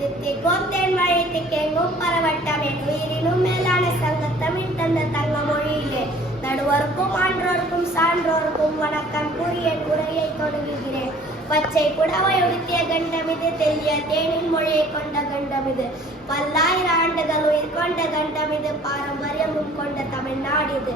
தித்திக்கும் தென்மழை திக்கெங்கும் பரவட்டம் என் உயிரினும் மேலான சங்க தமிழ் தந்த தங்க மொழியிலே நடுவருக்கும் ஆன்றோருக்கும் சான்றோருக்கும் வணக்கம் கூறி என் உரையை தொடங்குகிறேன். பச்சை புடவை உடுத்திய கண்டமிது, தெளிய தேனின் மொழியை கொண்ட கண்டமிது, பல்லாயிரம் ஆண்டுகள் உயிர் கொண்ட கண்டமிது, பாரம்பரியமும் கொண்ட தமிழ்நாடு இது.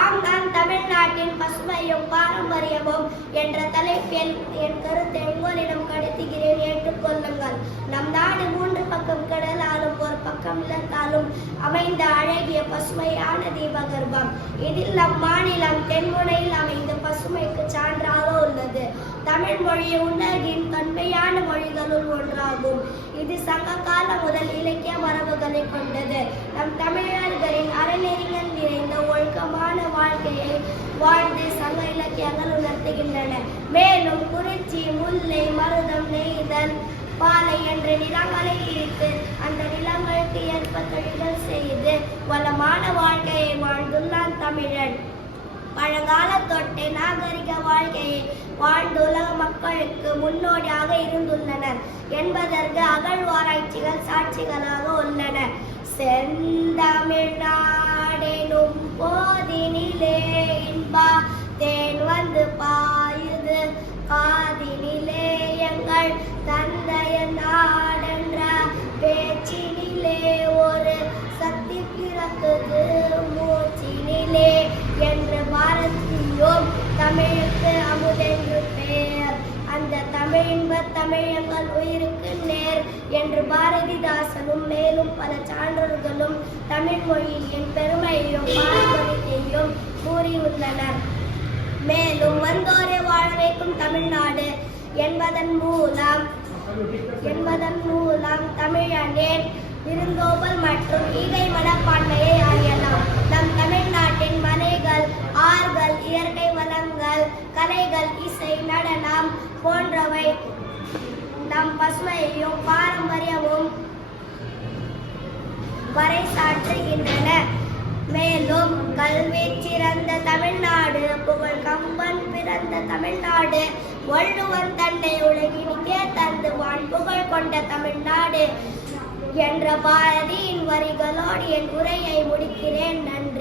ஆங்கான் தமிழ்நாட்டின் பசுமையும் பாரம்பரியமும் என்ற தலைப்பில் என் கருத்தை உங்களிடம் கடத்துகிறேன், ஏற்றுக்கொள்ளுங்கள். நம் நாடு மூன்று பக்கம் கடலாலும் ஒரு பக்கம் நிலத்தாலும் அமைந்த அழகிய பசுமையான தீபகற்பம். இதில் நம் மாநிலம் தென்முனையில் அமைந்த பசுமைக்கு சான்றாக உள்ளது. தமிழ் மொழி உலகின் தொன்மையான மொழிகளுள் ஒன்றாகும். இது சங்க காலம் முதல் இலக்கிய மரபுகளை கொண்டது. நம் தமிழர்களின் அறநெறிகள் நிறைந்த ஒழுக்கமான வாழ்க்கையை வாழ்ந்து சங்க இலக்கியங்கள் உணர்த்துகின்றன. மேலும் குறிச்சி, முல்லை, மருதம், நெய்தல், பாலை என்ற நிலங்களை பிரித்து அந்த நிலங்களுக்கு ஏற்ப தொழில்கள் செய்து வளமான வாழ்க்கையை வாழ்ந்துள்ளான் தமிழன். பழங்கால தொட்டே நாகரிக வாழ்க்கையை வாழ்ந்து உலக மக்களுக்கு முன்னோடியாக இருந்துள்ளனர் என்பதற்கு அகழ்வாராய்ச்சிகள் சாட்சிகளாக உள்ளன. செந்தமிழ்நாடெனும் போதினிலே இன்பா தேன் வந்து பாயுது காதினிலே எங்கள் தந்தைய நாடென்ற பேச்சினிலே ஒரு சக்தி பிறக்குது மூச்சினிலே என்று பாரதியும் தமிழுக்கு அமுதென்று பெயர். அந்த தமிழின்ப தமிழங்கள் உயிருக்கு நேர் என்று பாரதிதாசனும் மேலும் பல சான்றோர்களும் தமிழ் மொழியின் பெருமையையும் பாரம்பரியத்தையும் கூறியுள்ளனர். மேலும் வந்தோரை வாழ வைக்கும் தமிழ்நாடு என்பதன் மூலம் தமிழனின் விருந்தோம்பல் மற்றும் ஈகை மனப்பான்மையை அறியலாம். நம் தமிழ்நாட்டின் மலைகள், ஆறுகள், இயற்கை வளங்கள், கலைகள், இசை, நடனம் போன்றவை நம் பசுமையையும் பாரம்பரியமும் பறைசாற்றுகின்றன. மேலும் கல்வி சிறந்த தமிழ்நாடு, புகழ் கம்பன் பிறந்த தமிழ்நாடு, வள்ளுவன் தன்னை உலகினிக்கே தந்து வான் புகழ் கொண்ட தமிழ்நாடு என்ற பாரதியின் வரிகளோடு என் உரையை முடிக்கிறேன். நன்றி.